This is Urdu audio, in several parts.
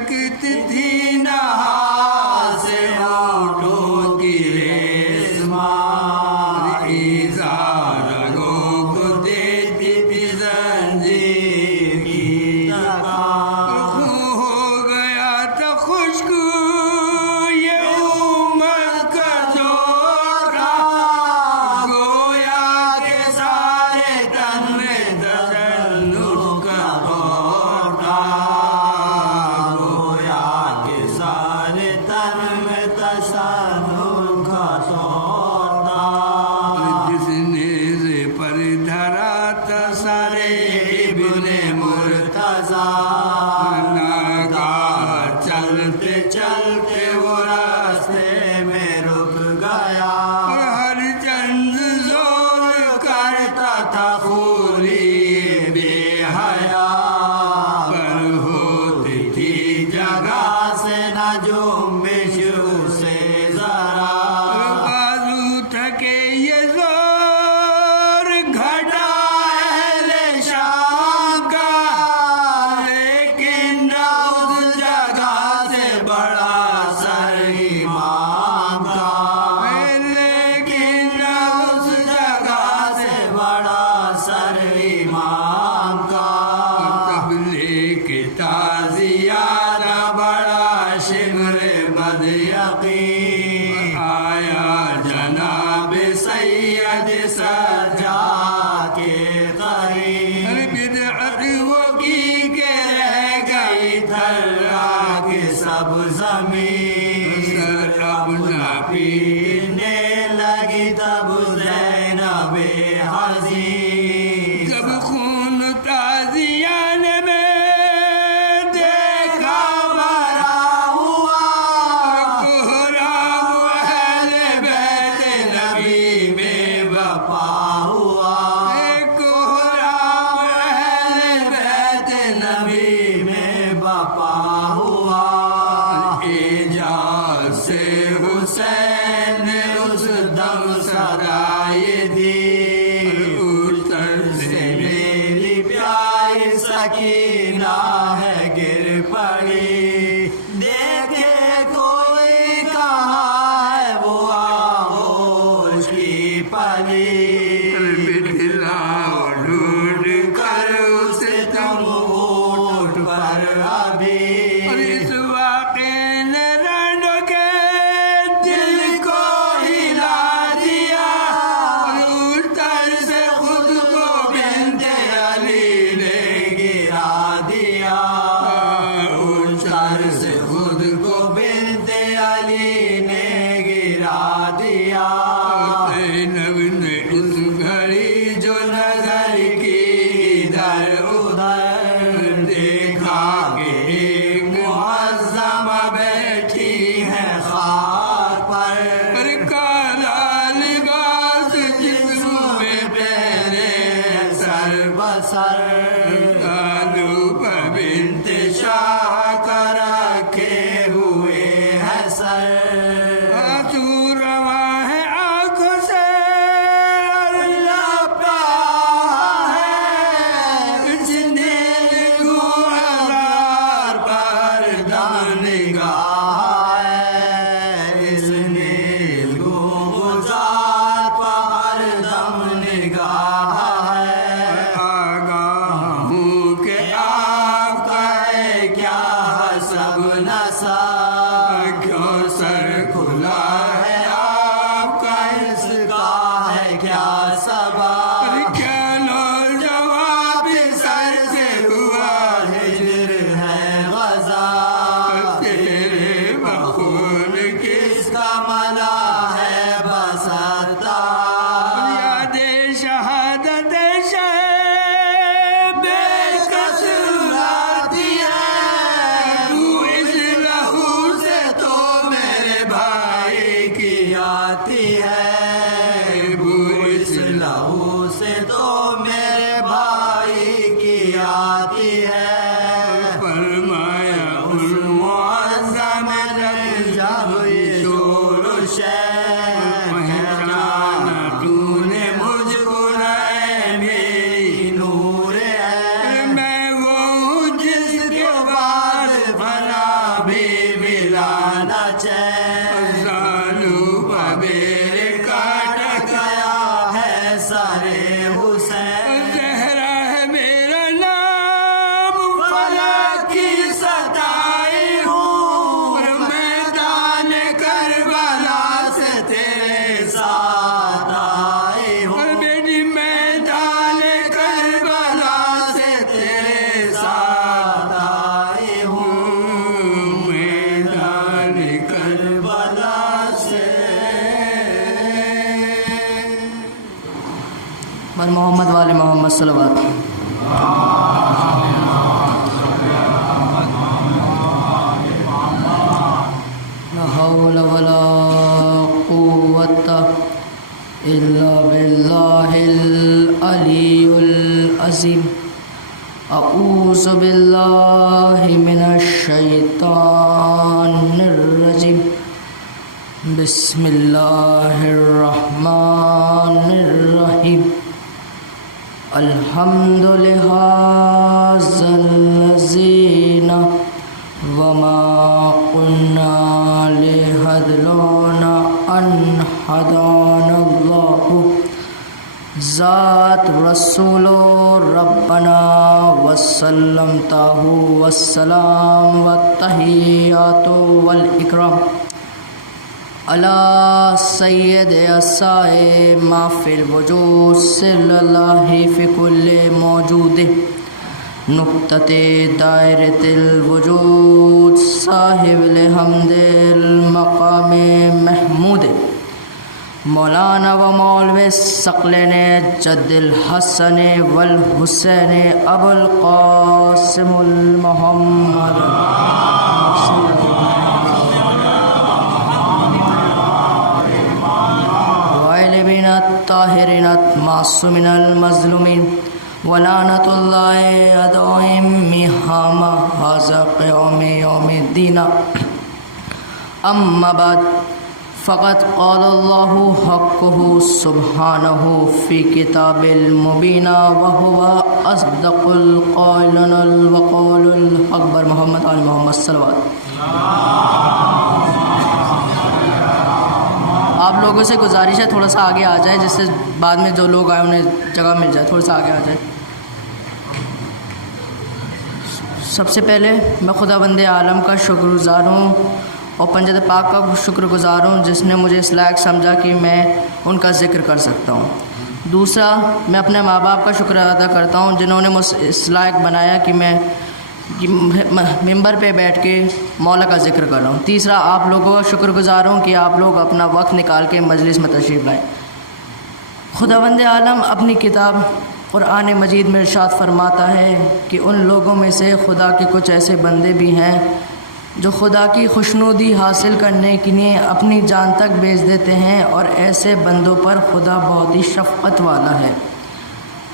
لچکتی تھی نہا سے ہونٹوں کی ریزماں، ایزا رگوں کو دیتی تھی زنجیر کی تکان، ہو گیا تھا خشک یہ امت کا جوڑا، گویا کے سارے تن میں تجلد کا دور تھا، گویا کے سارے تن میں تجلد کا دور تھا، جس نیز پر دھرا تھا سارے ابن مرتضیٰ، ناگہاں چلتے چلتے وہ راستے میں رک گیا، اور ہر چند زور کرتا تھا خوری بے حیا، پر ہوتی تھی جگہ سے نہ جنبش اسے ذرا، بازو تھکے یہ زور گھٹا اہل شام کا، لیکن نہ اس جگہ سے بڑا سر امام کا، لیکن نہ اس جگہ سے بڑا سر امام کا، تبلیغ تعزیہ نہ بڑا شمر بد یقین، آیا جناب سید سجاد کے قریب، بدعت وہ کی کہ رہ گئی تھرا کے سب زمین، سر اب نہ پینے لگی تب زینب حزین، جب خون تازیان میں دیکھا بھرا ہوا، کوہرام اہل بیت نبی میں بپا ہوا، کوہرام اہل بیت نبی میں بپا ہوا، اعجاز سے حسین نے اس دم صدائے دی، اتر سے میری پیاری سکینہ ہے گر پڑی، دیکھے کوئی کہاں ہے وہ آغوش کی پلی، بٹھلاؤ ڈھونڈ کر اسے تم اونٹ پر ابھی، اور اس واقعے نے رنڈو کے دل کو ہلا دیا، اور اتر سے خود کو بنت علی نے گرا دیا، اتر سے خود کو بنت علی نے گرا دیا، زینب نے اس گھڑی جو نظر کی ادھر ادھر، دیکھا کہ ایک معظمہ بیٹھی ہے خاک پر، کالا لباس جسم میں پہنے سر بسر، کالو پر بنت شاہ کا رکھے ہوئے ہے سر، آنسو رواں ہے آنکھوں سے اللہ پیار ہے، اس نیلگوں ہزار پر دم نگاہ ہے، اس نیلگوں گزار پر دم نگاہ ہے، آگاہ ہوں کہ آپ کا ہے کیا حسب نسب، کیوں سر کھلا ہے آپ کا اس کا ہے کیا سبب، کیا نوجوان بھی سر سے ہوا ہجر ہے غزہ، تیرے بخون کس کا ملا ہے بستا، یاد شہادت شہ بے کس لاتی ہے، تو اس لہو محمد صلوات. لا حول ولا قوة إلا بالله العلي العظيم. أعوذ بالله من الشيطان الرجيم. بسم الله الرحمن الرحيم. الحمد لهذا الذين وما كنا لنهتدي أن هدانا الله. ذات رسول ربنا وسلمته والسلام والتحيات والإكرام على سید اسائے ما فی الوجود صلی اللہ فی کل موجود نقطۃ دائرۃ الوجود صاحب الحمد المقام محمود مولانا و مولوی ثقلین جد الحسن والحسین ابو القاسم المحمد الطاهرين المعصومين المظلومين ولعنة الله دائم هما هذا قيام يوم الدين. أما بعد فقد قال الله حقه سبحانه في كتاب المبين وهو أصدق القائلين وقول الحق محمد آل محمد صلوات. آپ لوگوں سے گزارش ہے تھوڑا سا آگے آ جائے جس سے بعد میں جو لوگ آئے انہیں جگہ مل جائے. تھوڑا سا آگے آ جائے. سب سے پہلے میں خدا بند عالم کا شکر گزار ہوں اور پنجت پاک کا شکر گزار ہوں جس نے مجھے اس لائق سمجھا کہ میں ان کا ذکر کر سکتا ہوں. دوسرا میں اپنے ماں باپ کا شکر ادا کرتا ہوں جنہوں نے مجھ اس لائق بنایا کہ میں ممبر پہ بیٹھ کے مولا کا ذکر کر رہا ہوں. تیسرا آپ لوگوں کا شکر گزار ہوں کہ آپ لوگ اپنا وقت نکال کے مجلس میں تشریف لائیں. خداوند عالم اپنی کتاب قرآن مجید میں ارشاد فرماتا ہے کہ ان لوگوں میں سے خدا کے کچھ ایسے بندے بھی ہیں جو خدا کی خوشنودی حاصل کرنے کے لیے اپنی جان تک بیچ دیتے ہیں اور ایسے بندوں پر خدا بہت ہی شفقت والا ہے.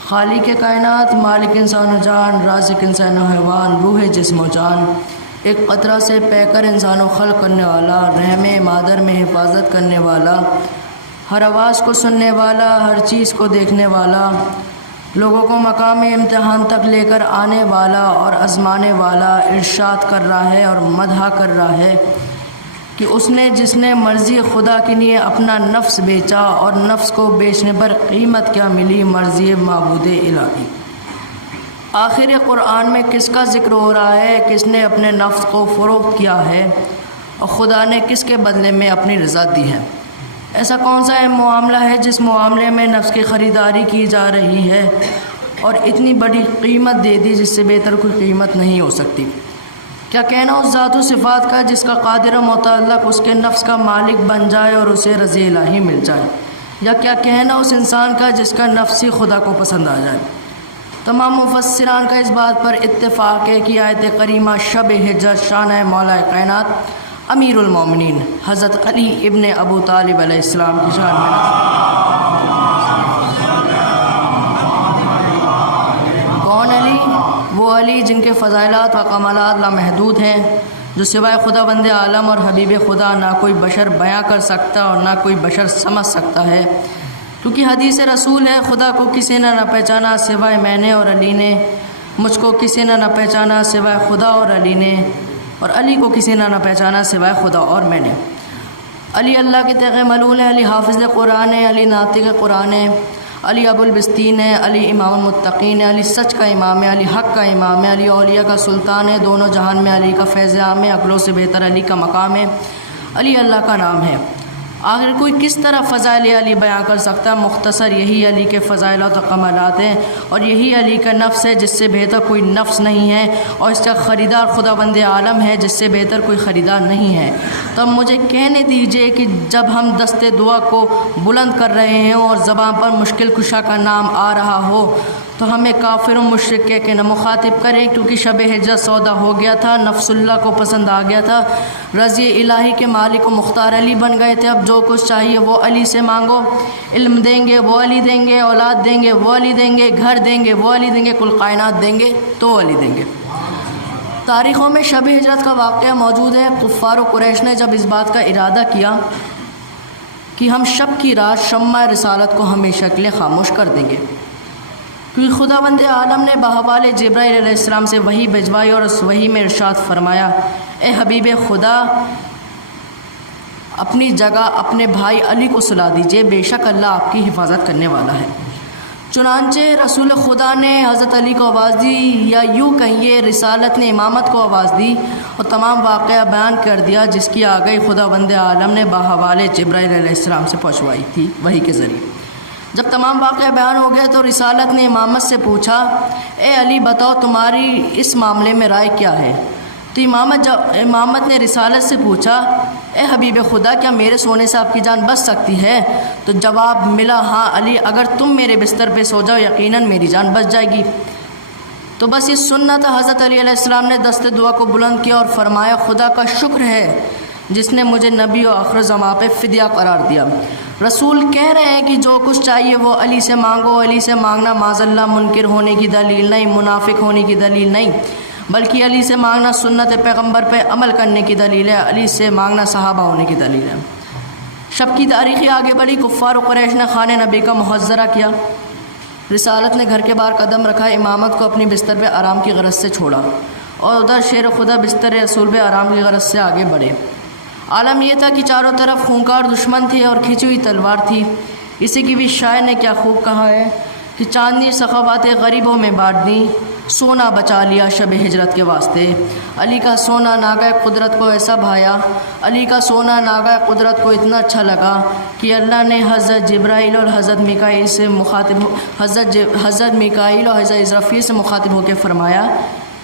خالق کائنات، مالک انسان و جان، رازق انسان و حیوان، روح جسم و جان، ایک قطرہ سے پے کر انسان و خلق کرنے والا، رحم مادر میں حفاظت کرنے والا، ہر آواز کو سننے والا، ہر چیز کو دیکھنے والا، لوگوں کو مقام امتحان تک لے کر آنے والا اور آزمانے والا ارشاد کر رہا ہے اور مدح کر رہا ہے کہ اس نے جس نے مرضی خدا کے لیے اپنا نفس بیچا اور نفس کو بیچنے پر قیمت کیا ملی، مرضی معبود الہی. آخر قرآن میں کس کا ذکر ہو رہا ہے؟ کس نے اپنے نفس کو فروخت کیا ہے اور خدا نے کس کے بدلے میں اپنی رضا دی ہے. ایسا کون سا معاملہ ہے جس معاملے میں نفس کی خریداری کی جا رہی ہے اور اتنی بڑی قیمت دے دی جس سے بہتر کوئی قیمت نہیں ہو سکتی؟ کیا کہنا اس ذات و صفات کا جس کا قادر و متعلق اس کے نفس کا مالک بن جائے اور اسے رضی الہی مل جائے؟ یا کیا کہنا اس انسان کا جس کا نفس ہی خدا کو پسند آ جائے؟ تمام مفسران کا اس بات پر اتفاق ہے کہ آیت کریمہ شب ہجرت شان مولا کائنات امیر المومنین حضرت علی ابن ابو طالب علیہ السلام کی شان میں کون علی؟ وہ علی جن کے فضائلات و کمالات لامحدود ہیں، جو سوائے خدا بند عالم اور حبیب خدا نہ کوئی بشر بیاں کر سکتا اور نہ کوئی بشر سمجھ سکتا ہے. کیونکہ حدیث رسول ہے، خدا کو کسی نے نہ پہچانا سوائے میں نے اور علی نے، مجھ کو کسی نے نہ پہچانا سوائے خدا اور علی نے، اور علی کو کسی نے نہ پہچانا سوائے خدا اور میں نے. علی اللہ کے تیغ ملول ہے، علی حافظ قرآن ہے، علی ناطق قرآن ہے، علی ابو البستین ہے، علی امام المتقین ہے، علی سچ کا امام ہے، علی حق کا امام ہے، علی اولیاء کا سلطان ہے، دونوں جہان میں علی کا فیض عام ہے، عقلوں سے بہتر علی کا مقام ہے، علی اللہ کا نام ہے. آخر کوئی کس طرح فضائل علی بیان کر سکتا ہے؟ مختصر یہی علی کے فضائلات و کمالات ہیں اور یہی علی کا نفس ہے جس سے بہتر کوئی نفس نہیں ہے، اور اس کا خریدار خدا بند عالم ہے جس سے بہتر کوئی خریدار نہیں ہے. تو اب مجھے کہنے دیجئے کہ جب ہم دستے دعا کو بلند کر رہے ہیں اور زبان پر مشکل کشا کا نام آ رہا ہو تو ہمیں کافر و مشرک کہہ کے نہ مخاطب کریں، کیونکہ شب ہجرت سودا ہو گیا تھا، نفس اللہ کو پسند آ گیا تھا، رضی الہی کے مالک و مختار علی بن گئے تھے۔ اب جو کچھ چاہیے وہ علی سے مانگو، علم دیں گے وہ علی دیں گے، اولاد دیں گے وہ علی دیں گے، گھر دیں گے وہ علی دیں گے، کل کائنات دیں گے تو وہ علی دیں گے۔ تاریخوں میں شب ہجرت کا واقعہ موجود ہے۔ کفار و قریش نے جب اس بات کا ارادہ کیا کہ ہم شب کی رات شمع رسالت کو ہمیشہ کے لیے خاموش کر دیں گے، کیونکہ خداوند عالم نے بحوالِ جبرائیل علیہ السلام سے وحی بھجوائی اور اس وحی میں ارشاد فرمایا، اے حبیب خدا اپنی جگہ اپنے بھائی علی کو سلا دیجئے، بے شک اللہ آپ کی حفاظت کرنے والا ہے۔ چنانچہ رسول خدا نے حضرت علی کو آواز دی، یا یوں کہیے رسالت نے امامت کو آواز دی اور تمام واقعہ بیان کر دیا جس کی آگئی خداوند عالم نے بحوالِ جبرائیل علیہ السلام سے پہنچوائی تھی وحی کے ذریعے۔ جب تمام واقعہ بیان ہو گئے تو رسالت نے امامت سے پوچھا، اے علی بتاؤ تمہاری اس معاملے میں رائے کیا ہے؟ تو امامت نے رسالت سے پوچھا، اے حبیب خدا کیا میرے سونے سے آپ کی جان بچ سکتی ہے؟ تو جواب ملا، ہاں علی اگر تم میرے بستر پہ سو جاؤ یقیناً میری جان بچ جائے گی۔ تو بس یہ سننا تھا۔ حضرت علی علیہ السلام نے دست دعا کو بلند کیا اور فرمایا، خدا کا شکر ہے جس نے مجھے نبی و آخر زماں پہ فدیہ قرار دیا۔ رسول کہہ رہے ہیں کہ جو کچھ چاہیے وہ علی سے مانگو۔ علی سے مانگنا معاذ اللہ منکر ہونے کی دلیل نہیں، منافق ہونے کی دلیل نہیں، بلکہ علی سے مانگنا سنت پیغمبر پہ عمل کرنے کی دلیل ہے، علی سے مانگنا صحابہ ہونے کی دلیل ہے۔ شب کی تاریخی آگے بڑھی۔ کفار و قریش نے خانہ نبی کا محاصرہ کیا۔ رسالت نے گھر کے باہر قدم رکھا، امامت کو اپنی بستر پہ آرام کی غرض سے چھوڑا اور ادھر شیر خدا بستر رسول پہ آرام کی غرض سے آگے بڑھے۔ عالم یہ تھا کہ چاروں طرف خونکار دشمن تھے اور کھینچی ہوئی تلوار تھی۔ اسی کی بھی شاعر نے کیا خوب کہا ہے کہ چاندنی سخاوات غریبوں میں بانٹ دی، سونا بچا لیا شب ہجرت کے واسطے۔ علی کا سونا ناگہ قدرت کو ایسا بھایا، علی کا سونا ناگہ قدرت کو اتنا اچھا لگا کہ اللہ نے حضرت جبرائیل اور حضرت میکائیل سے حضرت میکائیل اور حضرت اسرافیل سے مخاطب ہو کے فرمایا،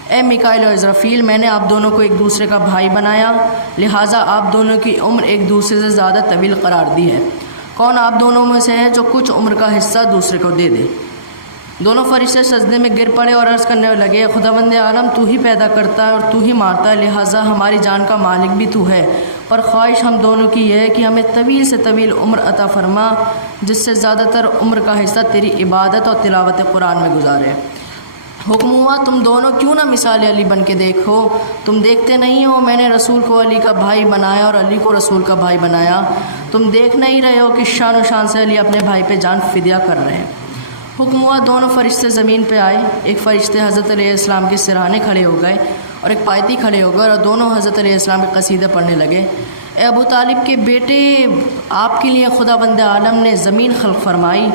اے میکائیل اور اسرافیل میں نے آپ دونوں کو ایک دوسرے کا بھائی بنایا، لہٰذا آپ دونوں کی عمر ایک دوسرے سے زیادہ طویل قرار دی ہے۔ کون آپ دونوں میں سے ہے جو کچھ عمر کا حصہ دوسرے کو دے دے؟ دونوں فرشتے سجدے میں گر پڑے اور عرض کرنے لگے، خداوند عالم تو ہی پیدا کرتا ہے اور تو ہی مارتا ہے، لہٰذا ہماری جان کا مالک بھی تو ہے، پر خواہش ہم دونوں کی یہ ہے کہ ہمیں طویل سے طویل عمر عطا فرما، جس سے زیادہ تر عمر کا حصہ تیری عبادت اور تلاوت قرآن میں گزارے۔ حکم ہوا تم دونوں کیوں نہ مثال علی بن کے دیکھو، تم دیکھتے نہیں ہو میں نے رسول کو علی کا بھائی بنایا اور علی کو رسول کا بھائی بنایا، تم دیکھ نہیں رہے ہو کہ شان و شان سے علی اپنے بھائی پہ جان فدیہ کر رہے ہیں۔ حکم ہوا دونوں فرشتے زمین پہ آئے، ایک فرشتے حضرت علیہ السلام کے سرہانے کھڑے ہو گئے اور ایک پایتی کھڑے ہو گئے اور دونوں حضرت علیہ السلام کے قصیدے پڑھنے لگے۔ اے ابو طالب کے بیٹے، آپ کے لیے خداوند عالم نے زمین خلق فرمائی،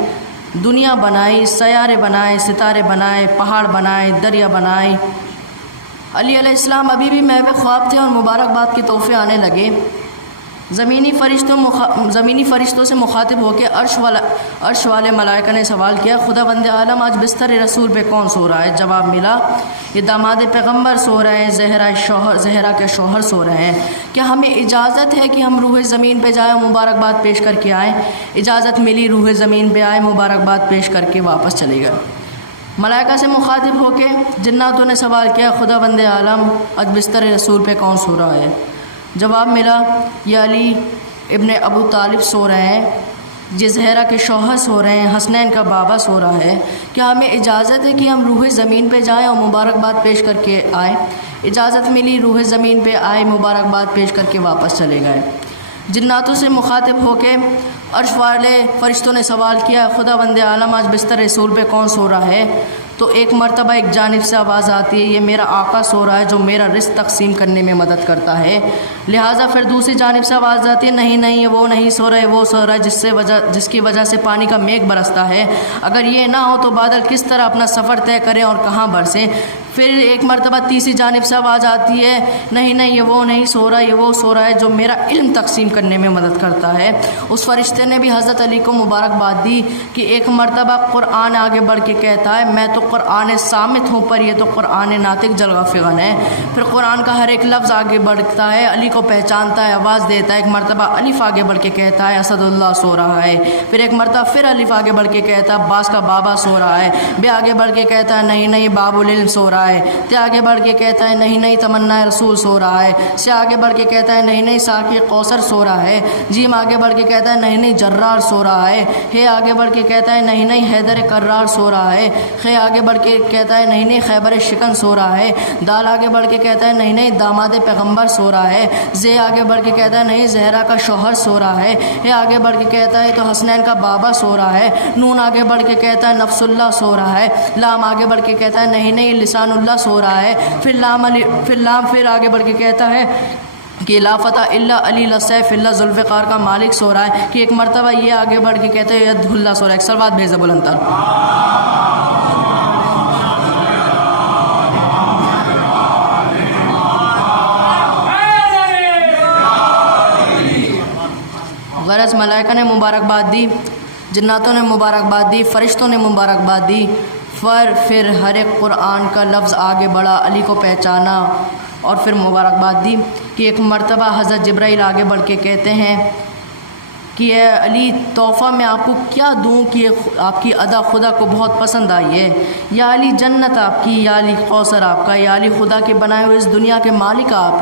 دنیا بنائی، سیارے بنائے، ستارے بنائے، پہاڑ بنائے، دریا بنائے۔ علی علیہ السلام ابھی بھی محو خواب تھے اور مبارکباد کے تحفے آنے لگے۔ زمینی فرشتوں سے مخاطب ہو کے عرش والے ملائکہ نے سوال کیا، خداوند عالم آج بستر رسول پہ کون سو رہا ہے؟ جواب ملا، یہ داماد پیغمبر سو رہے ہیں، زہرا کے شوہر سو رہے ہیں، کیا ہمیں اجازت ہے کہ ہم روح زمین پہ جائیں مبارکباد پیش کر کے آئیں؟ اجازت ملی، روح زمین پہ آئے، مبارکباد پیش کر کے واپس چلے گئے۔ ملائکہ سے مخاطب ہو کے جناتوں نے سوال کیا، خداوند عالم آج بستر رسول پہ کون سو رہا ہے؟ جواب ملا، یہ علی ابن ابو طالب سو رہے ہیں، یہ زہرا کے شوہر سو رہے ہیں، حسنین کا بابا سو رہا ہے، کیا ہمیں اجازت ہے کہ ہم روح زمین پہ جائیں اور مبارکباد پیش کر کے آئیں؟ اجازت ملی، روح زمین پہ آئے، مبارکباد پیش کر کے واپس چلے گئے۔ جناتوں سے مخاطب ہو کے عرش والے فرشتوں نے سوال کیا، خداوند عالم آج بستر رسول پہ کون سو رہا ہے؟ تو ایک مرتبہ ایک جانب سے آواز آتی ہے، یہ میرا آقا سو رہا ہے جو میرا رزق تقسیم کرنے میں مدد کرتا ہے۔ لہٰذا پھر دوسری جانب سے آواز آتی ہے، نہیں نہیں وہ نہیں سو رہا ہے، وہ سو رہا ہے جس کی وجہ سے پانی کا میغ برستا ہے، اگر یہ نہ ہو تو بادل کس طرح اپنا سفر طے کریں اور کہاں برسیں؟ پھر ایک مرتبہ تیسری جانب سے آواز آتی ہے نہیں نہیں یہ وہ نہیں سو رہا، یہ وہ سو رہا ہے جو میرا علم تقسیم کرنے میں مدد کرتا ہے۔ اس فرشتے نے بھی حضرت علی کو مبارکباد دی کہ ایک مرتبہ قرآن آگے بڑھ کے کہتا ہے میں تو قرآن صامت ہوں پر یہ تو قرآن ناطق جلوہ فغن ہے۔ پھر قرآن کا ہر ایک لفظ آگے بڑھتا ہے، علی کو پہچانتا ہے، آواز دیتا ہے۔ ایک مرتبہ الف آگے بڑھ کے کہتا ہے اسد اللہ سو رہا ہے، پھر ایک مرتبہ پھر الف آگے بڑھ کے کہتا ہے عباس کا بابا سو رہا ہے، بے آگے بڑھ کے کہتا ہے نہیں نہیں باب العلم سو رہا ہے، تے آگے بڑھ کے کہتا ہے نہیں نہیں تمنا رسول سو رہا ہے، سے آگے بڑھ کے کہتا ہے نہیں نہیں ساقی کوثر سو رہا ہے، جیم آگے بڑھ کے کہتا ہے نہیں نہیں جرار سو رہا ہے، ہے آگے بڑھ کے کہتا ہے نہیں نہیں حیدر کرار سو رہا ہے، خے آگے بڑھ کے کہتا ہے نہیں نہیں خیبر شکن سو رہا ہے، دال آگے بڑھ کے کہتا ہے نہیں نہیں داماد پیغمبر سو رہا ہے، زے آگے بڑھ کے کہتا ہے نہیں زہرا کا شوہر سو رہا ہے، ہے آگے بڑھ کے کہتا ہے تو حسنین کا بابا سو رہا ہے، نون آگے بڑھ کے کہتا ہے نفس اللہ سو رہا ہے، لام آگے بڑھ کے کہتا ہے نہیں نہیں لسان اللہ سو رہا ہے، پھر لام پھر آگے بڑھ کے کہتا ہے کہ لا فتح اللہ علی لسیف اللہ ذوالفقار کا مالک سو رہا ہے، کہ ایک مرتبہ یہ آگے بڑھ کے کہتے ہیں ید اللہ سو رہا ہے۔ سلوات بھیجے بلند تر۔ غرض ملائکہ نے مبارکباد دی، جناتوں نے مبارکباد دی، فرشتوں نے مبارکباد دی، پھر ہر ایک قرآن کا لفظ آگے بڑھا، علی کو پہچانا اور پھر مبارکباد دی کہ ایک مرتبہ حضرت جبرائیل آگے بڑھ کے کہتے ہیں کہ اے علی تحفہ میں آپ کو کیا دوں کہ آپ کی ادا خدا کو بہت پسند آئی ہے، یا علی جنت آپ کی، یا علی کوثر آپ کا، یا علی خدا کے بنائے ہوئے اس دنیا کے مالک آپ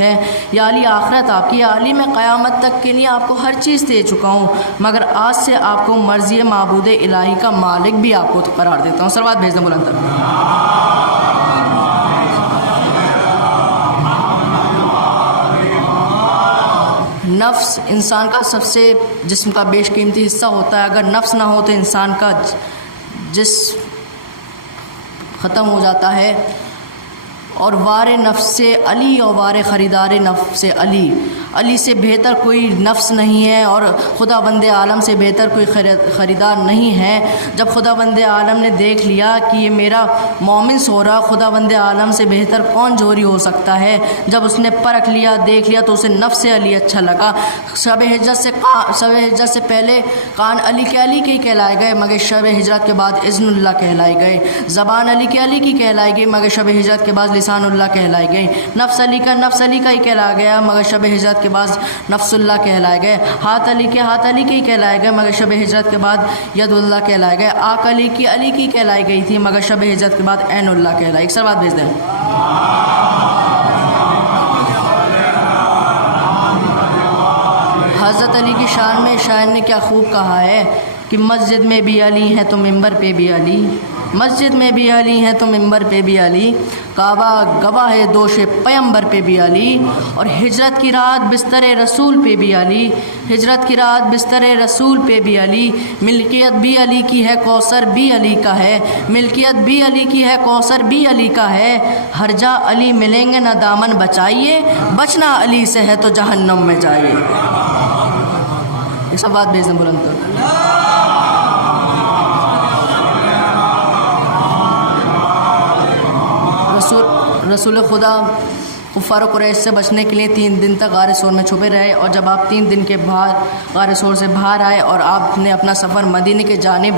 ہیں، یا علی آخرت آپ کی، یا علی میں قیامت تک کے لیے آپ کو ہر چیز دے چکا ہوں، مگر آج سے آپ کو مرضی معبود الہی کا مالک بھی آپ کو قرار دیتا ہوں۔ سلوات بھیج دیں بلند تر۔ نفس انسان کا سب سے جسم کا بیش قیمتی حصہ ہوتا ہے، اگر نفس نہ ہو تو انسان کا جسم ختم ہو جاتا ہے، اور وار نفس سے علی اور وار خریدار نفس سے علی، علی سے بہتر کوئی نفس نہیں ہے اور خدا بند عالم سے بہتر کوئی خریدار نہیں ہے۔ جب خدا بند عالم نے دیکھ لیا کہ یہ میرا مومن سو رہا، خدا بند عالم سے بہتر کون جوہری ہو سکتا ہے، جب اس نے پرکھ لیا دیکھ لیا تو اسے نفس علی اچھا لگا۔ شب ہجرت سے پہلے کان علی کے ہی کہلائے گئے، مگر شب ہجرت کے بعد اذن اللہ کہلائے گئے، زبان علی کی کہلائی گئی، مگر شب ہجرت کے بعد لسان اللہ کہلائے گئے، نفس علی کا ہی کہلایا گیا، مگر شب ہجرت کے بعد نفس اللہ کہلائے گئے، ہاتھ علی کے ہی کہلائے گئے، مگر شب ہجرت کے بعد ید اللہ کہلائے گئے، آنکھ علی کی کہلائی گئی تھی، مگر شب ہجرت کے بعد عین اللہ کہلائی۔ ایک سلوات بھیج دیں۔ حضرت علی کی شان میں شاعر نے کیا خوب کہا ہے کہ مسجد میں بھی علی ہیں تو ممبر پہ بھی علی، مسجد میں بھی علی ہیں تو ممبر پہ بھی علی، کعبہ گواہ ہے دوش پیمبر پہ بھی علی، اور ہجرت کی رات بستر رسول پہ بھی علی، ہجرت کی رات بستر رسول پہ بھی علی، ملکیت بھی علی کی ہے کوثر بھی علی کا ہے، ملکیت بھی علی کی ہے کوثر بھی علی کا ہے، ہر جا علی ملیں گے نہ دامن بچائیے، بچنا علی سے ہے تو جہنم میں جائیے۔ ایک سب بات بھیج دیں بلند کر۔ رسول خدا کفار و قریش سے بچنے کے لیے 3 دن تک غار ثور میں چھپے رہے، اور جب آپ 3 دن کے بعد غار ثور سے باہر آئے اور آپ نے اپنا سفر مدینے کے جانب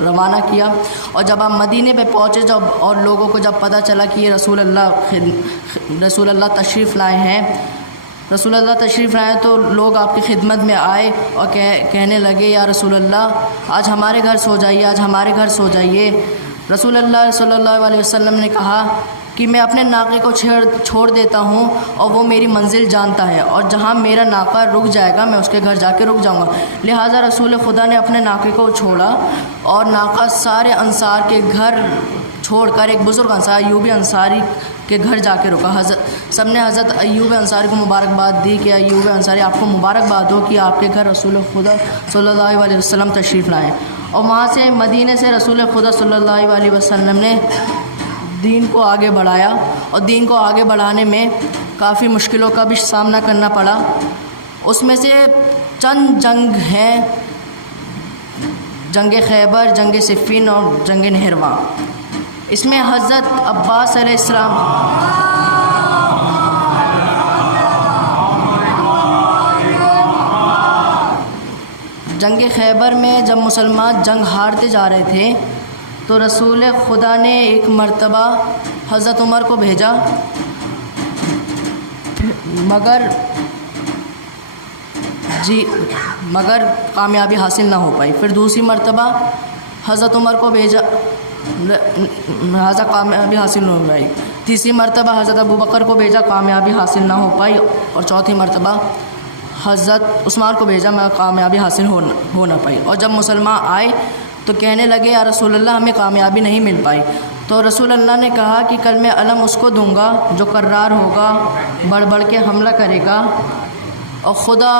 روانہ کیا، اور جب آپ مدینے پہ پہنچے اور لوگوں کو جب پتہ چلا کہ یہ رسول اللہ تشریف لائے ہیں، تو لوگ آپ کی خدمت میں آئے اور کہنے لگے یا رسول اللہ آج ہمارے گھر سو جائیے، آج ہمارے گھر سو جائیے۔ رسول اللہ صلی اللہ علیہ وسلم نے کہا کہ میں اپنے ناقے کو چھوڑ دیتا ہوں اور وہ میری منزل جانتا ہے، اور جہاں میرا ناقہ رک جائے گا میں اس کے گھر جا کے رک جاؤں گا۔ لہٰذا رسول خدا نے اپنے ناقے کو چھوڑا اور ناقہ سارے انصار کے گھر چھوڑ کر ایک بزرگ انصار ایوب انصاری کے گھر جا کے رکا۔ سب نے حضرت ایوب انصاری کو مبارکباد دی کہ ایوب انصاری آپ کو مبارکباد ہو کہ آپ کے گھر رسول خدا صلی اللہ علیہ وسلم تشریف لائیں، اور وہاں سے مدینے سے رسول خدا صلی اللہ علیہ وسلم نے دین کو آگے بڑھایا، اور دین کو آگے بڑھانے میں کافی مشکلوں کا بھی سامنا کرنا پڑا۔ اس میں سے چند جنگ ہیں، جنگ خیبر، جنگ صفین اور جنگ نہرواں۔ اس میں حضرت عباس علیہ السلام جنگ خیبر میں جب مسلمان جنگ ہارتے جا رہے تھے تو رسول خدا نے ایک مرتبہ حضرت عمر کو بھیجا، مگر کامیابی حاصل نہ ہو پائی۔ پھر دوسری مرتبہ حضرت عمر کو بھیجا، کامیابی حاصل نہ ہو پائی۔ تیسری مرتبہ حضرت ابو بکر کو بھیجا، کامیابی حاصل نہ ہو پائی۔ اور چوتھی مرتبہ حضرت عثمان کو بھیجا، میں کامیابی حاصل ہو نہ پائی۔ اور جب مسلمان آئے تو کہنے لگے یا رسول اللہ ہمیں کامیابی نہیں مل پائی۔ تو رسول اللہ نے کہا کہ کل میں علم اس کو دوں گا جو کرار ہوگا، بڑھ بڑھ کے حملہ کرے گا، اور خدا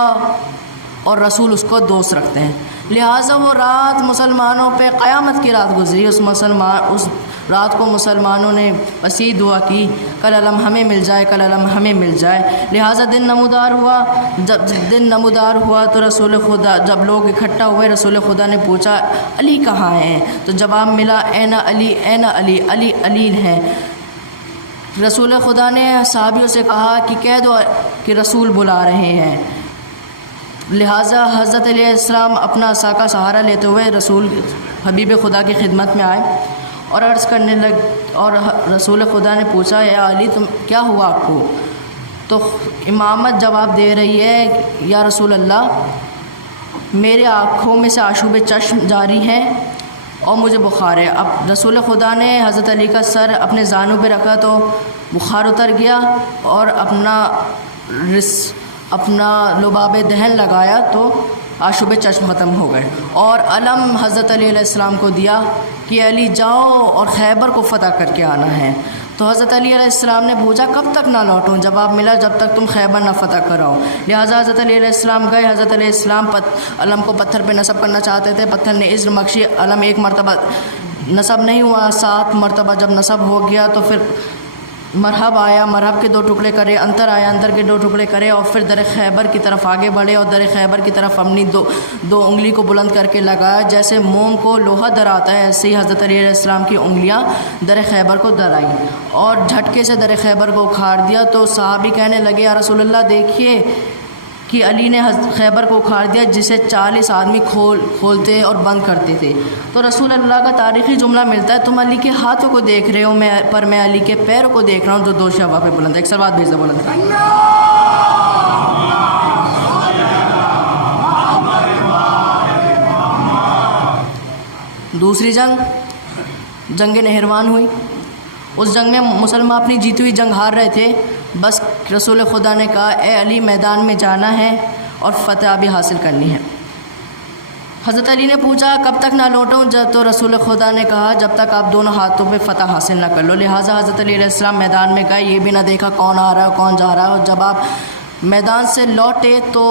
اور رسول اس کو دوست رکھتے ہیں۔ لہٰذا وہ رات مسلمانوں پہ قیامت کی رات گزری۔ اس رات کو مسلمانوں نے وسیع دعا کی کل علم ہمیں مل جائے، کل علم ہمیں مل جائے۔ لہٰذا دن نمودار ہوا۔ جب دن نمودار ہوا تو رسول خدا، جب لوگ اکٹھا ہوئے، رسول خدا نے پوچھا علی کہاں ہیں؟ تو جواب ملا این علی این علی، علی علی ہیں۔ رسول خدا نے صحابیوں سے کہا کہ کہہ دو کہ رسول بلا رہے ہیں۔ لہٰذا حضرت علیہ السلام اپنا عصا کا سہارا لیتے ہوئے رسول حبیب خدا کی خدمت میں آئے اور عرض کرنے اور رسول خدا نے پوچھا اے علی تم کیا ہوا آپ کو؟ تو امامت جواب دے رہی ہے یا رسول اللہ میرے آنکھوں میں سے آشوب چشم جاری ہیں اور مجھے بخار ہے۔ اب رسول خدا نے حضرت علی کا سر اپنے زانوں پہ رکھا تو بخار اتر گیا اور اپنا لباب دہن لگایا تو آشوب چشم ختم ہو گئے، اور علم حضرت علی علیہ السلام کو دیا کہ علی جاؤ اور خیبر کو فتح کر کے آنا ہے۔ تو حضرت علی علیہ السلام نے پوچھا کب تک نہ لوٹوں؟ جواب ملا جب تک تم خیبر نہ فتح کراؤ۔ لہٰذا حضرت علی علیہ السلام گئے۔ حضرت علیہ السلام علم کو پتھر پہ نصب کرنا چاہتے تھے، پتھر نے عذر بخشی، علم ایک مرتبہ نصب نہیں ہوا، 7 مرتبہ جب نصب ہو گیا تو پھر مرحب آیا، مرحب کے 2 ٹکڑے کرے، انتر آیا، انتر کے 2 ٹکڑے کرے، اور پھر در خیبر کی طرف آگے بڑھے اور در خیبر کی طرف اپنی دو انگلی کو بلند کر کے لگایا، جیسے موم کو لوہا دراتا ہے ایسے ہی حضرت علی علیہ السلام کی انگلیاں در خیبر کو درائیں اور جھٹکے سے در خیبر کو اکھاڑ دیا۔ تو صحابی کہنے لگے یا رسول اللہ دیکھیے کہ علی نے خیبر کو اکھاڑ دیا جسے 40 آدمی کھولتے اور بند کرتے تھے۔ تو رسول اللہ کا تاریخی جملہ ملتا ہے تم علی کے ہاتھوں کو دیکھ رہے ہو، پر میں علی کے پیروں کو دیکھ رہا ہوں جو 2 شعبہ پہ بلند ہے۔ ایک سلوات بھیج دو بلند۔ دوسری جنگ نہروان ہوئی۔ اس جنگ میں مسلمان اپنی جیتی ہوئی جنگ ہار رہے تھے، بس رسول خدا نے کہا اے علی میدان میں جانا ہے اور فتح بھی حاصل کرنی ہے۔ حضرت علی نے پوچھا کب تک نہ لوٹوں؟ تو رسول خدا نے کہا جب تک آپ دونوں ہاتھوں پہ فتح حاصل نہ کر لو۔ لہٰذا حضرت علی علیہ السلام میدان میں گئے، یہ بھی نہ دیکھا کون آ رہا ہے کون جا رہا ہے، اور جب آپ میدان سے لوٹے تو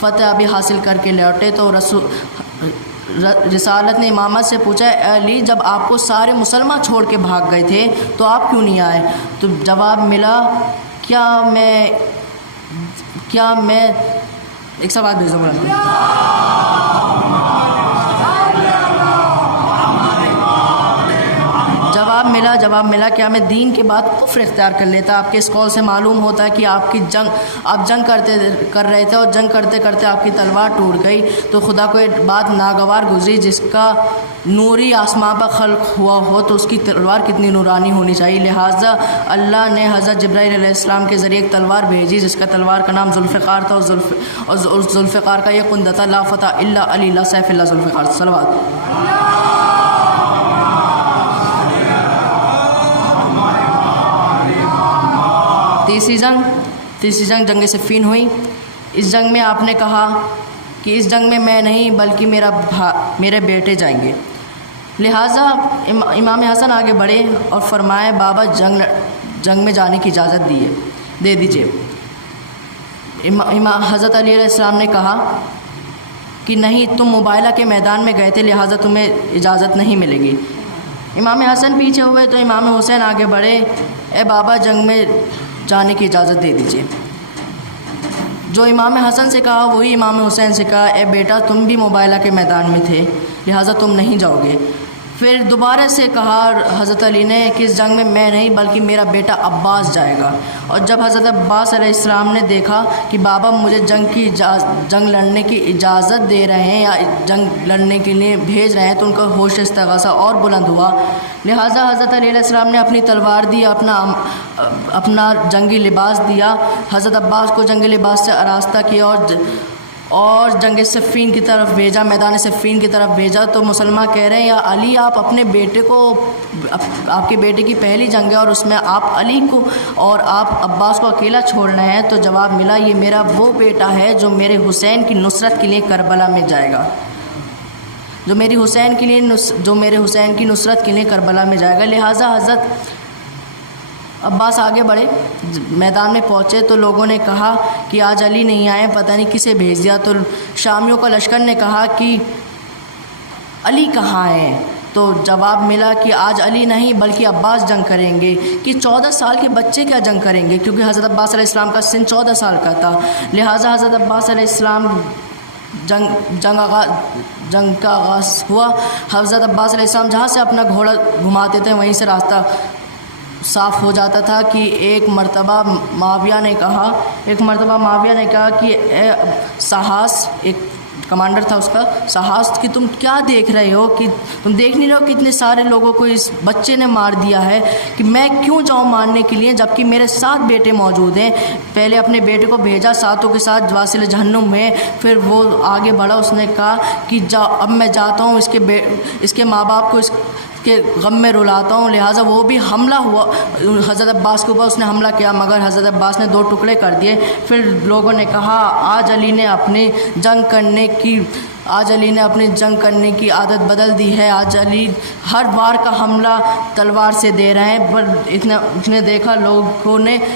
فتح بھی حاصل کر کے لوٹے۔ تو رسالت نے امامت سے پوچھا اے علی جب آپ کو سارے مسلمان چھوڑ کے بھاگ گئے تھے تو آپ کیوں نہیں آئے؟ تو جواب ملا کیا میں ایک سوال بھیج دوں گا۔ جواب ملا کیا میں دین کے بعد کفر اختیار کر لیتا؟ آپ کے اس قول سے معلوم ہوتا ہے کہ آپ جنگ کر رہے تھے اور جنگ کرتے کرتے آپ کی تلوار ٹوٹ گئی۔ تو خدا کو ایک بات ناگوار گزری، جس کا نوری آسمان پر خلق ہوا ہو تو اس کی تلوار کتنی نورانی ہونی چاہیے۔ لہٰذا اللہ نے حضرت جبرائیل علیہ السلام کے ذریعے ایک تلوار بھیجی جس کا تلوار کا نام ذوالفقار تھا، اور ذوالفقار کا یہ کندہ تھا لا فتح الا علی لا سیف الا ذوالفقار۔ صلوات۔ تیسری جنگ صفین ہوئی۔ اس جنگ میں آپ نے کہا کہ اس جنگ میں میں نہیں بلکہ میرے بیٹے جائیں گے۔ لہٰذا امام حسن آگے بڑھے اور فرمائے بابا جنگ میں جانے کی اجازت دے دیجیے۔ حضرت علی علیہ السلام نے کہا کہ نہیں تم مبائلہ کے میدان میں گئے تھے لہٰذا تمہیں اجازت نہیں ملے گی۔ امام حسن پیچھے ہوئے تو امام حسین آگے بڑھے، اے بابا جنگ میں جانے کی اجازت دے دیجیے۔ جو امام حسن سے کہا وہی امام حسین سے کہا، اے بیٹا تم بھی مبائلہ کے میدان میں تھے لہٰذا تم نہیں جاؤ گے۔ پھر دوبارہ سے کہا حضرت علی نے کہ اس جنگ میں نہیں بلکہ میرا بیٹا عباس جائے گا. اور جب حضرت عباس علیہ السلام نے دیکھا کہ بابا مجھے جنگ لڑنے کی اجازت دے رہے ہیں یا جنگ لڑنے کے لیے بھیج رہے ہیں تو ان کا ہوش استغاثہ اور بلند ہوا. لہٰذا حضرت علی علیہ السلام نے اپنی تلوار دی, اپنا جنگی لباس دیا. حضرت عباس کو جنگی لباس سے آراستہ کیا اور جنگ صفین کی طرف بھیجا, میدان صفین کی طرف بھیجا. تو مسلمان کہہ رہے ہیں یا علی آپ اپنے بیٹے کو, آپ کے بیٹے کی پہلی جنگ ہے اور اس میں آپ علی کو اور آپ عباس کو اکیلا چھوڑ رہے ہیں. تو جواب ملا یہ میرا وہ بیٹا ہے جو میرے حسین کی نصرت کے لیے کربلا میں جائے گا, جو میرے حسین کی نصرت کے لیے کربلا میں جائے گا. لہٰذا حضرت عباس آگے بڑھے, میدان میں پہنچے تو لوگوں نے کہا کہ آج علی نہیں آئے, پتہ نہیں کسے بھیج دیا. تو شامیوں کا لشکر نے کہا کہ علی کہاں ہیں؟ تو جواب ملا کہ آج علی نہیں بلکہ عباس جنگ کریں گے. کہ 14 سال کے بچے کیا جنگ کریں گے, کیونکہ حضرت عباس علیہ السلام کا سن 14 سال کا تھا. لہٰذا حضرت عباس علیہ السلام جنگ کا آغاز ہوا. حضرت عباس علیہ السلام جہاں سے اپنا گھوڑا گھماتے تھے وہیں سے راستہ صاف ہو جاتا تھا. کہ ایک مرتبہ معاویہ نے کہا کہ اے سہاس, ایک کمانڈر تھا اس کا, سہاس کہ تم کیا دیکھ رہے ہو, کہ تم دیکھ نہیں رہے ہو کہ اتنے سارے لوگوں کو اس بچے نے مار دیا ہے, کہ میں کیوں جاؤں مارنے کے لیے جبکہ میرے 7 بیٹے موجود ہیں. پہلے اپنے بیٹے کو بھیجا 7 کے ساتھ واصل جہنم میں. پھر وہ آگے بڑھا, اس نے کہا کہ اب میں جاتا ہوں اس کے ماں باپ کو اس کے غم میں رلاتا ہوں. لہٰذا وہ بھی حملہ ہوا حضرت عباس کے اوپر, اس نے حملہ کیا مگر حضرت عباس نے 2 ٹکڑے کر دیے. پھر لوگوں نے کہا آج علی نے اپنی جنگ کرنے کی عادت بدل دی ہے, آج علی ہر بار کا حملہ تلوار سے دے رہے ہیں. پر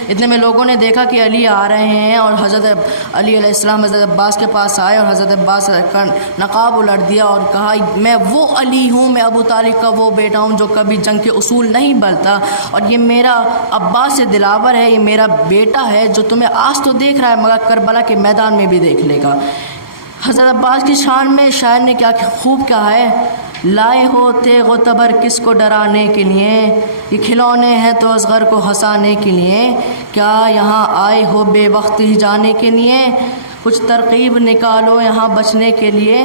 اتنے میں لوگوں نے دیکھا کہ علی آ رہے ہیں اور حضرت علی علیہ السلام حضرت عباس کے پاس آئے اور حضرت عباس کا نقاب الٹ دیا اور کہا میں وہ علی ہوں, میں ابو طالب کا وہ بیٹا ہوں جو کبھی جنگ کے اصول نہیں بلتا, اور یہ میرا عباس دلاور ہے, یہ میرا بیٹا ہے جو تمہیں آج تو دیکھ رہا ہے مگر کربلا کے میدان میں بھی دیکھ لے گا. حضرت عباس کی شان میں شاعر نے کیا خوب کہا ہے, لائے ہو تیغ و تبر کس کو ڈرانے کے لیے, یہ کھلونے ہیں تو اصغر کو ہنسانے کے لیے, کیا یہاں آئے ہو بے وقت ہی جانے کے لیے, کچھ ترغیب نکالو یہاں بچنے کے لیے,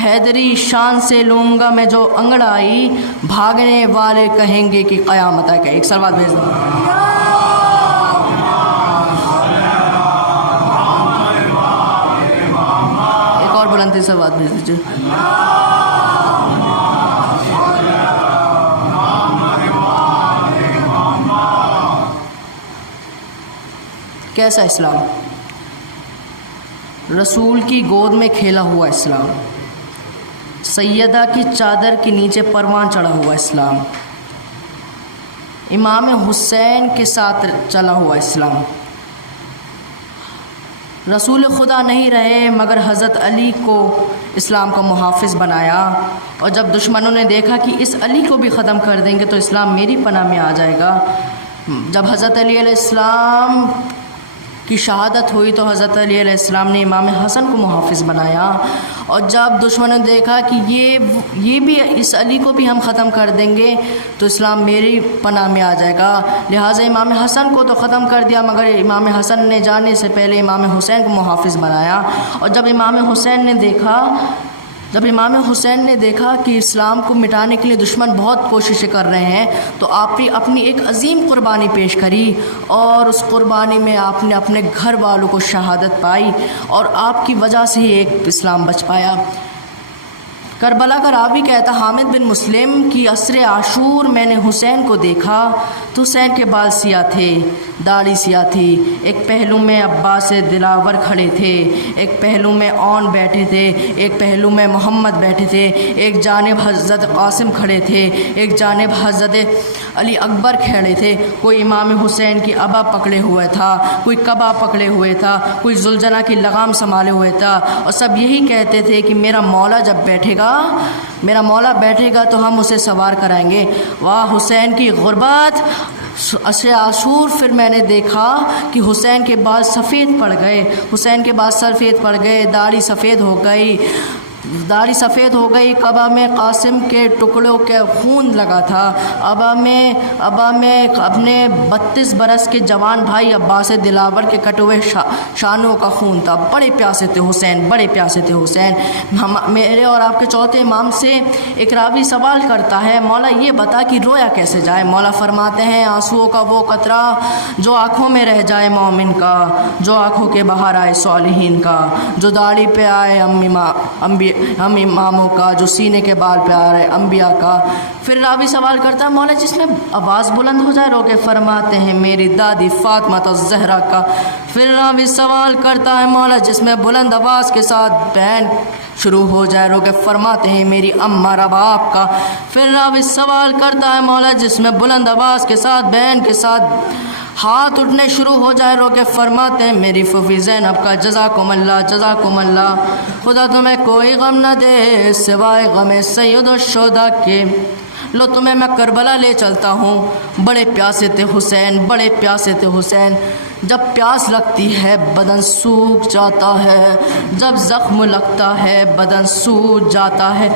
حیدری شان سے لوں گا میں جو انگڑائی, بھاگنے والے کہیں گے کہ قیامت ہے. ایک سلوات بھیج دو. بلندی سے بات بھیج دیجیے. کیسا اسلام؟ رسول کی گود میں کھیلا ہوا اسلام, سیدہ کی چادر کے نیچے پروان چڑھا ہوا اسلام, امام حسین کے ساتھ چلا ہوا اسلام. رسول خدا نہیں رہے مگر حضرت علی کو اسلام کا محافظ بنایا, اور جب دشمنوں نے دیکھا کہ اس علی کو بھی ختم کر دیں گے تو اسلام میری پناہ میں آ جائے گا. جب حضرت علی علیہ السلام کی شہادت ہوئی تو حضرت علی علیہ السلام نے امام حسن کو محافظ بنایا, اور جب دشمنوں نے دیکھا کہ یہ بھی اس علی کو بھی ہم ختم کر دیں گے تو اسلام میری پناہ میں آ جائے گا. لہٰذا امام حسن کو تو ختم کر دیا مگر امام حسن نے جانے سے پہلے امام حسین کو محافظ بنایا. اور جب امام حسین نے دیکھا کہ اسلام کو مٹانے کے لیے دشمن بہت کوششیں کر رہے ہیں تو آپ نے اپنی ایک عظیم قربانی پیش کری, اور اس قربانی میں آپ نے اپنے گھر والوں کو شہادت پائی, اور آپ کی وجہ سے ہی ایک اسلام بچ پایا. کربلا کا راوی کہتا حامد بن مسلم کی عصر عاشور میں نے حسین کو دیکھا تو حسین کے بال سیاہ تھے, داڑھی سیاہ تھی, ایک پہلو میں عباس دلاور کھڑے تھے, ایک پہلو میں اون بیٹھے تھے, ایک پہلو میں محمد بیٹھے تھے, ایک جانب حضرت قاسم کھڑے تھے, ایک جانب حضرت علی اکبر کھڑے تھے. کوئی امام حسین کی ابا پکڑے ہوئے تھا, کوئی کبا پکڑے ہوئے تھا, کوئی زلجنہ کی لگام سنبھالے ہوئے تھا, اور سب یہی کہتے تھے کہ میرا مولا جب بیٹھے گا تو ہم اسے سوار کرائیں گے. واہ حسین کی غربت. عصر عاشور پھر میں نے دیکھا کہ حسین کے بال سفید پڑ گئے, داڑھی سفید ہو گئی, داڑھی سفید ہو گئی، کعبہ میں قاسم کے ٹکڑوں کے خون لگا تھا، ابا میں اپنے 32 برس کے جوان بھائی عباس دلاور کے کٹے ہوئے شانوں کا خون تھا۔ بڑے پیاسے تھے حسین، بڑے پیاسے تھے حسین۔ میرے اور آپ کے چوتھے امام سے ایک راوی سوال کرتا ہے، مولا یہ بتا کہ رویا کیسے جائے؟ مولا فرماتے ہیں، آنسوؤں کا وہ قطرہ جو آنکھوں میں رہ جائے مومن کا، جو آنکھوں کے باہر آئے صالحین کا، جو داڑھی پہ آئے ہم اماموں کا، جو سینے کے بال پہ آ رہے انبیاء کا۔ پھر راوی سوال کرتا ہے، مولا جس میں آواز بلند ہو جائے رو کے؟ فرماتے ہیں میری دادی فاطمہ الزہرا کا۔ پھر راوی سوال کرتا ہے، مولا جس میں بلند آواز کے ساتھ بین شروع ہو جائے رو کے؟ فرماتے ہیں میری اماں رباب کا۔ پھر راوی سوال کرتا ہے، مولا جس میں بلند آواز کے ساتھ بین کے ساتھ ہاتھ اٹھنے شروع ہو جائے رو کے؟ فرماتے ہیں میری پھوپھی زینب کا۔ جزاکم اللہ، جزاکم اللہ، خدا تمہیں کوئی غم نہ دے سوائے غم سید الشہداء کے۔ لو تمہیں میں کربلا لے چلتا ہوں۔ بڑے پیاسے تھے حسین، بڑے پیاسے تھے حسین۔ جب پیاس لگتی ہے بدن سوکھ جاتا ہے، جب زخم لگتا ہے بدن سوکھ جاتا ہے۔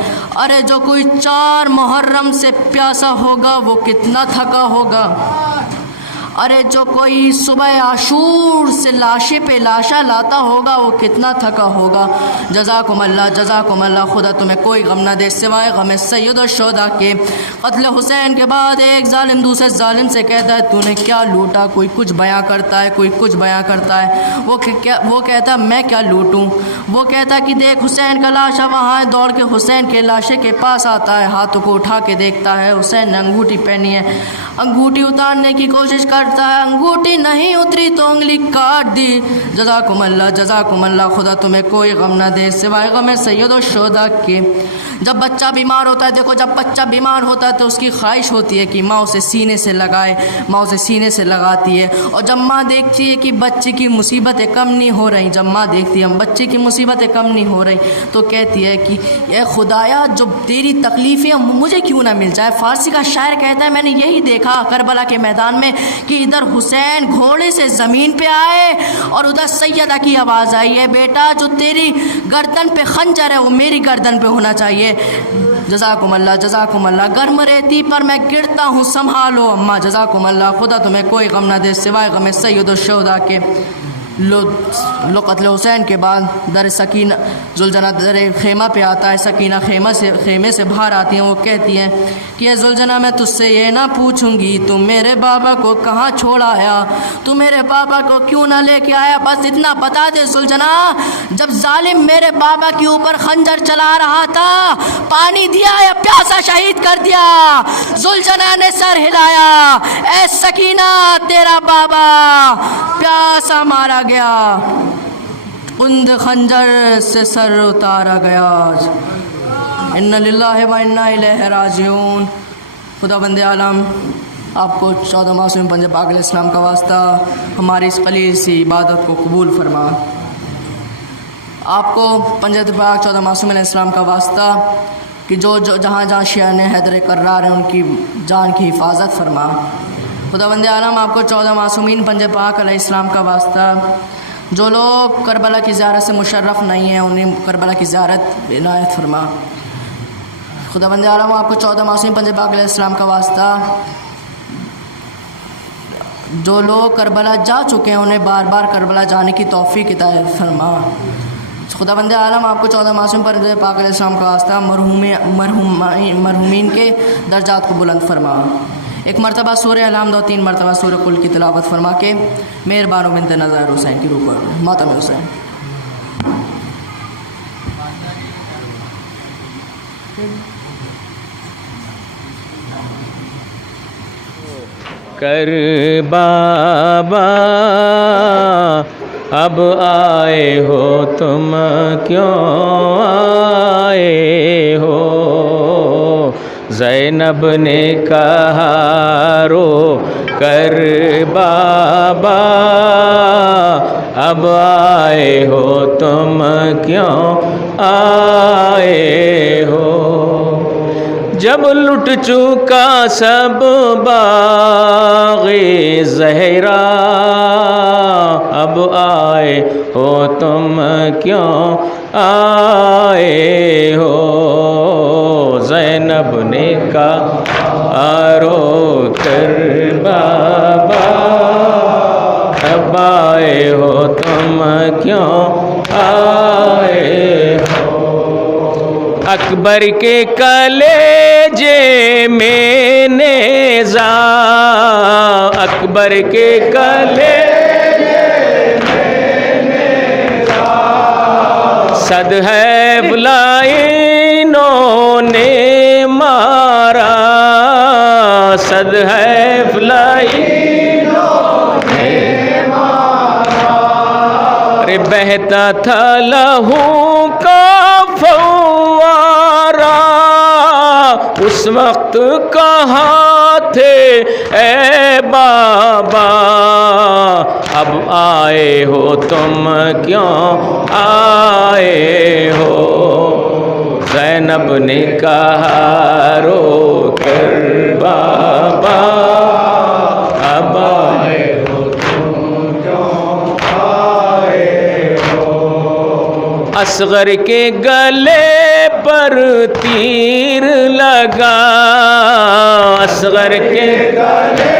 ارے جو کوئی 4 محرم سے پیاسا ہوگا وہ کتنا تھکا ہوگا، ارے جو کوئی صبح عاشور سے لاشے پہ لاشا لاتا ہوگا وہ کتنا تھکا ہوگا۔ جزاکم اللہ، جزاکم اللہ، خدا تمہیں کوئی غم نہ دے سوائے غم سید الشہداء کے۔ قتل حسین کے بعد ایک ظالم دوسرے ظالم سے کہتا ہے تو نے کیا لوٹا؟ کوئی کچھ بیاں کرتا ہے، کوئی کچھ بیاں کرتا ہے۔ وہ کہتا میں کیا لوٹوں؟ وہ کہتا کہ دیکھ حسین کا لاشا وہاں ہے۔ دوڑ کے حسین کے لاشے کے پاس آتا ہے، ہاتھوں کو اٹھا کے دیکھتا ہے حسین نے انگوٹھی پہنی ہے۔ انگوٹھی اتارنے کی کوشش کرتا ہے، انگوٹھی نہیں اتری تو انگلی کاٹ دی۔ جزاکم اللہ، جزاکم اللہ، خدا تمہیں کوئی غم نہ دے سوائے غم سید الشہداء کے۔ جب بچہ بیمار ہوتا ہے، دیکھو جب بچہ بیمار ہوتا ہے تو اس کی خواہش ہوتی ہے کہ ماں اسے سینے سے لگائے، ماں اسے سینے سے لگاتی ہے۔ اور جب ماں دیکھتی ہے کہ بچے کی مصیبتیں کم نہیں ہو رہی، جب ماں دیکھتی ہے بچے کی مصیبتیں کم نہیں ہو رہی تو کہتی ہے کہ اے خدایا جو تیری تکلیفیں مجھے کیوں نہ مل جائے۔ فارسی کا شاعر کہتا ہے میں نے یہی دیکھا کربلا کے میدان میں کہ ادھر حسین گھوڑے سے زمین پہ آئے اور ادھر سیدہ کی آواز آئی ہے، بیٹا جو تیری گردن پہ خنجر ہے وہ میری گردن پہ ہونا چاہیے۔ جزاکم اللہ، جزاکم اللہ، گرم ریتی پر میں گرتا ہوں سنبھالو اماں۔ جزاکم اللہ، خدا تمہیں کوئی غم نہ دے سوائے غم سید الشہداء کے۔ لو قتل حسین کے بعد در سکینہ زلجنہ در خیمہ پہ آتا ہے، سکینہ خیمے سے باہر آتی ہیں، وہ کہتی ہیں کہ زلجنہ میں تجھ سے یہ نہ پوچھوں گی تم میرے بابا کو کہاں چھوڑ آیا، تو میرے بابا کو کیوں نہ لے کے آیا، بس اتنا بتا دے زلجنہ جب ظالم میرے بابا کے اوپر خنجر چلا رہا تھا پانی دیا یا پیاسا شہید کر دیا؟ زلجنہ نے سر ہلایا، اے سکینہ تیرا بابا پیاسا مارا گیا، کند خنجر سے سر اتارا گیا۔ ان للہ و انا الیہ راجعون۔ خدا بند عالم آپ کو 14 معصوم پنج پاک علیہ السلام کا واسطہ ہماری اس قلیل سی عبادت کو قبول فرما۔ آپ کو پنج پاک 14 معصوم علیہ السلام کا واسطہ کہ جو جہاں جہاں شیعہ حیدر کرار ہیں ان کی جان کی حفاظت فرما۔ خدا بند عالم آپ کو 14 معصومین پنج پاک علیہ السلام کا واسطہ جو لوگ کربلا کی زیارت سے مشرف نہیں ہیں انہیں کربلا کی زیارت عنایت فرما۔ خدا بند عالم آپ کو 14 معصومین پنج پاک علیہ السلام کا واسطہ جو لوگ کربلا جا چکے ہیں انہیں بار بار کربلا جانے کی توفیق عطا فرما۔ خدا بند عالم آپ کو 14 معصوم پنج پاک علیہ السلام کا واسطہ مرحومین کے درجات کو بلند فرما۔ ایک مرتبہ سورہ الحمد اور 3 مرتبہ سورہ قل کی تلاوت فرما کے مہربان بنت نظیر حسین کی روح پر ماتم حسین۔ کر بابا اب آئے ہو تم کیوں آئے ہو؟ زینب نے کہا رو کر بابا اب آئے ہو تم کیوں آئے ہو؟ جب لٹ چکا سب باغ زہرا اب آئے ہو تم کیوں آئے ہو زینب نے کہا رو کر بابا اب آئے ہو تم کیوں آئے ہو اکبر کے کلیجے میں نیزا اکبر کے کلیجے میں نیزا صد ہے فلائنوں نے مارا صد ہے فلائنوں نے مارا ارے بہتا تھا لہو کا فوارہ اس وقت کہاں تھے اے بابا اب آئے ہو تم کیوں آئے ہو زینب نے کہا رو کر بابا اب آئے ہو تم کیوں آئے ہو اصغر کے گلے پر تیر لگا اصغر کے گلے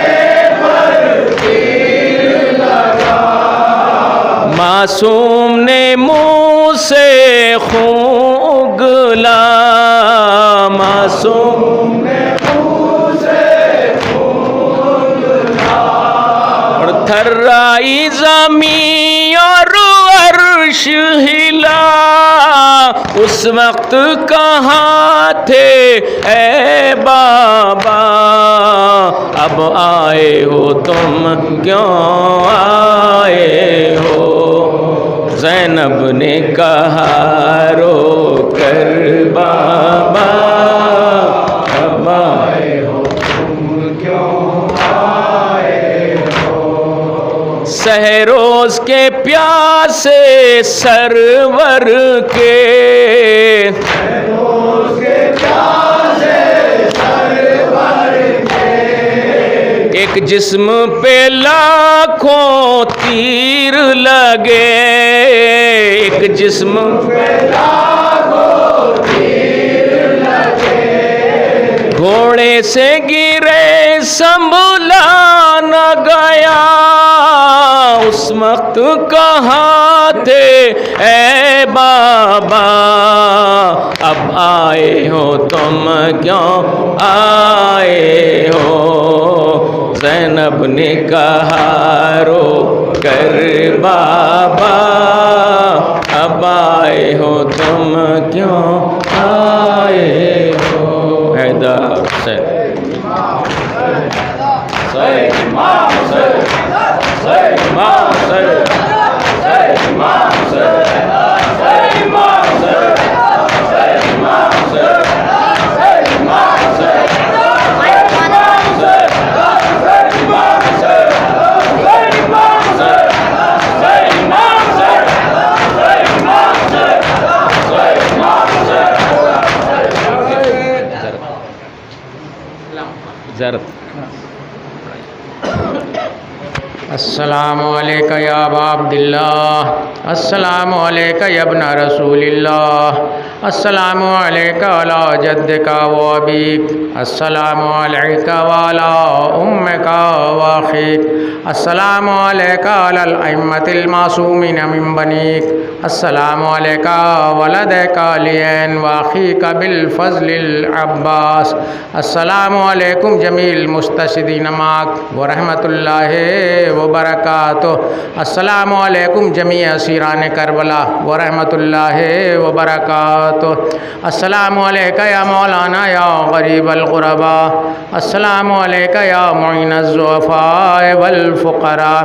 پر تیر لگا معصوم نے منہ سے خون اگلا معصوم نے منہ سے خون اگلا اور تھرائی زمین اور عرش ہلا اس وقت کہاں تھے اے بابا اب آئے ہو تم کیوں آئے ہو زینب نے کہا رو کر بابا اب آئے ہو تم کیوں آئے ہو سحروز کے پیاسے سرور کے ایک جسم پہ لاکھوں تیر لگے ایک جسم پہ لاکھوں تیر لگے گھوڑے سے گرے سنبھلا نہ گیا اس وقت کہاں تھے اے بابا اب آئے ہو تم کیوں آئے ہو زینب نے کہا رو کر بابا اب آئے ہو تم کیوں آئے ہو حیدر سے السلام علیکم یا ابا عبداللہ السلام علیکم یا ابن رسول اللہ السلام علیکم علی جدک و ابیک السلام علیکم وعلی امک و اخیک السلام علیکم علی الائمة المعصومین من بنیک السلام علیکم ولدک علین و اخیک بالفضل العباس السلام علیکم جمیع المستشہدین معک ورحمۃ اللہ وبرکاتہ السلام علیکم جمیع اسیران کربلا ورحمۃ اللہ وبرکاتہ السلام علیکم یا مولانا یا غریب الغرباء السلام علیکم یا معین الضعفاء والفقراء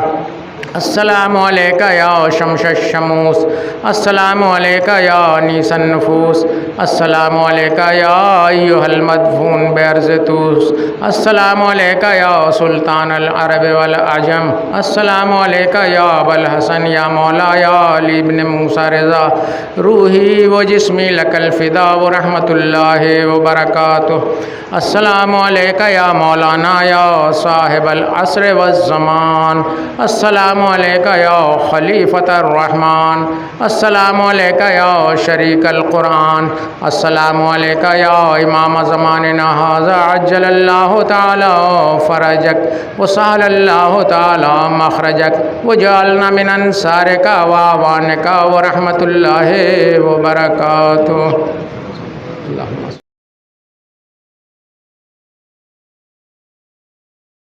السلام علیکم یا شمس الشموس السلام علیکم یا انیس النفوس السلام علیکم یا ایھا المدفون بعرض طوس السلام علیکم یا سلطان العرب والعجم السلام علیکم یا ابا الحسن یا مولا یا علی بن موسیٰ رضا روحی و جسمی لک الفدا ورحمۃ اللہ وبرکاتہ السلام علیکم یا مولانا یا صاحب العصر والزمان السلام السلام علیکہ یا خلیفۃ الرحمن، السلام علیکہ یا شریک القرآن، السلام علیکہ یا امام زماننا ھذا عجل اللہ تعالی فرجک وسہل اللہ تعالی مخرجک وجعلنا من انصارک واعوانک ورحمۃ اللہ وبرکاتہ۔